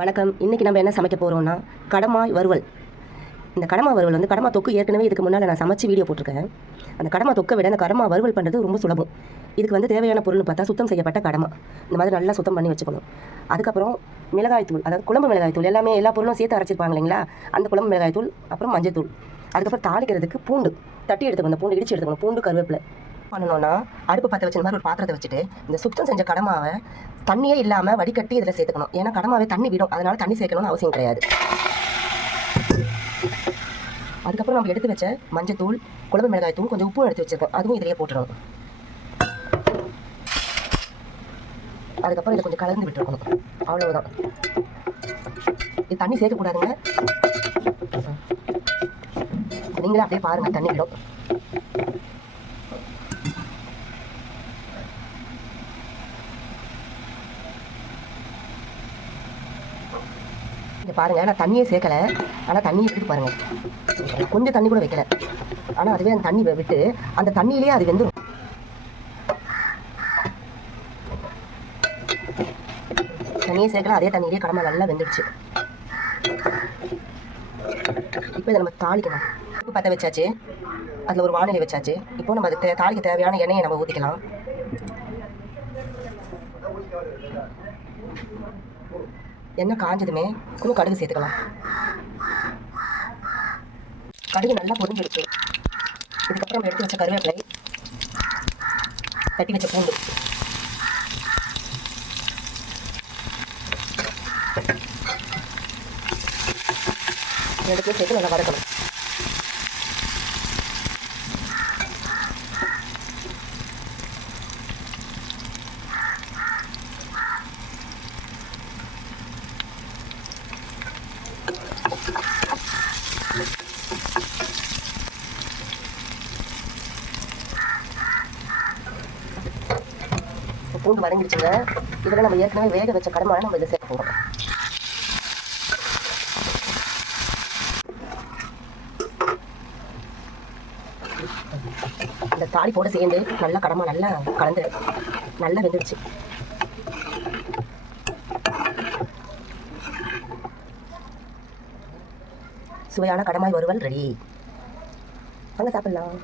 வணக்கம். இன்றைக்கி நம்ம என்ன சமைக்க போகிறோம்னா கடமாய் வறுவல். இந்த கடமா வறுவல் வந்து கடமா தொக்கு ஏற்கனவே இதுக்கு முன்னால் நான் சமைச்சு வீடியோ போட்டிருக்கேன். அந்த கடமா தொக்கை விட அந்த கடமா வறுவல் பண்ணுறது ரொம்ப சுலபம். இதுக்கு வந்து தேவையான பொருள்னு பார்த்தா சுத்தம் செய்யப்பட்ட கடமா இந்த மாதிரி நல்லா சுத்தம் பண்ணி வச்சுக்கணும். அதுக்கப்புறம் மிளகாய் தூள் அதாவது குழம்பு மிளகாய் தூள் எல்லாமே எல்லா பொருளும் சேர்த்து அரைச்சிருப்பாங்க இல்லைங்களா? அந்த குழம்பு மிளகாய் தூள் அப்புறம் மஞ்சள் தூள். அதுக்கப்புறம் தாளிக்கிறதுக்கு பூண்டு. தட்டி எடுத்துக்கணும் பூண்டு இடிச்சு எடுத்துக்கணும். பூண்டு கருவேப்பிலை. பண்ணணும்னா அடுப்பு பற்ற வச்ச மாதிரி ஒரு பாத்திரத்தை வச்சுட்டு இந்த சுத்தம் செஞ்ச கடமாவை தண்ணியே இல்லாமல் வடிகட்டி இதில் சேர்த்துக்கணும். ஏன்னா கடமாவே தண்ணி விடும். அதனால தண்ணி சேர்க்கணும்னு அவசியம் கிடையாது. அதுக்கப்புறம் நம்ம எடுத்து வச்ச மஞ்சத்தூள் குழம்பு மிளகாய் தூள் கொஞ்சம் உப்பும் எடுத்து வச்சிருக்கோம். அதுவும் இதிலேயே போட்டுடணும் அதுக்கப்புறம் இதை கொஞ்சம் கலந்து விட்டுருக்கணும் அவ்வளவுதான். இது தண்ணி சேர்க்கக்கூடாதுங்க. நீங்களே அப்படியே பாருங்க தண்ணி விடும். இங்கே பாருங்க நான் தண்ணியே சேர்க்கல. ஆனால் தண்ணியை விட்டு பாருங்க. கொஞ்சம் தண்ணி கூட வைக்கல. ஆனால் அதுவே அந்த தண்ணி விட்டு அந்த தண்ணியிலேயே அது வெந்துடும் தண்ணியே சேர்க்கல அதே தண்ணியிலேயே கடமை நல்லா வெந்துடுச்சு. இப்போ இதை நம்ம தாளிக்கணும். உப்பு பற்ற வச்சாச்சு. அதில் ஒரு வானிலை வச்சாச்சு. இப்போ நம்ம அதுக்கு தாளிக்க தேவையான எண்ணெயை நம்ம ஊற்றிக்கலாம் எண்ணெய் காஞ்சதுமே குழு கடுகு சேர்த்துக்கலாம். கடுகு நல்லா பொரிஞ்சிருச்சு இதுக்கப்புறம் எடுத்து வச்ச கருவேப்பிலை தட்டி வச்ச பூண்டு. ரெண்டுத்தையும் சேர்த்து நல்லா வதக்கணும். பூண்டு வதங்கிடுச்சுங்க. இதில் நம்ம ஏற்கனவே வேக வச்ச கடமான நம்ம இதை சேர்க்க போகிறோம் இந்த தாளிப்போட சேர்ந்து நல்லா கடமா நல்லா கலந்து நல்லா வெந்துடுச்சு. சுவையான கடமாய் வறுவல் ரெடி வாங்க சாப்பிடலாம்.